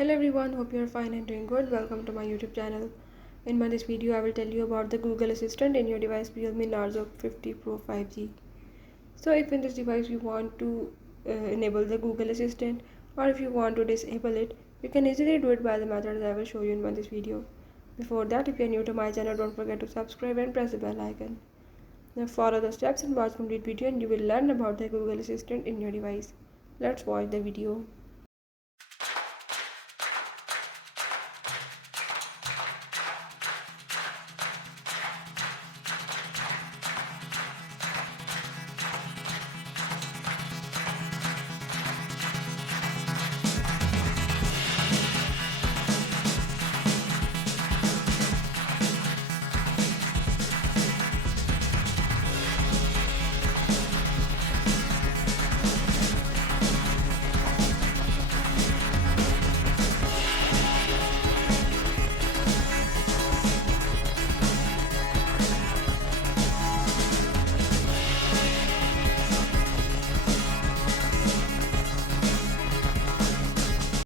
Hello everyone, hope you are fine and doing good. Welcome to my YouTube channel. In this video, I will tell you about the Google Assistant in your device Realme Narzo 50 Pro 5G. So if in this device you want to enable the Google Assistant, or if you want to disable it, you can easily do it by the methods I will show you in this video. Before that, if you are new to my channel, don't forget to subscribe and press the bell icon. Now follow the steps and watch complete video and you will learn about the Google Assistant in your device. Let's watch the video.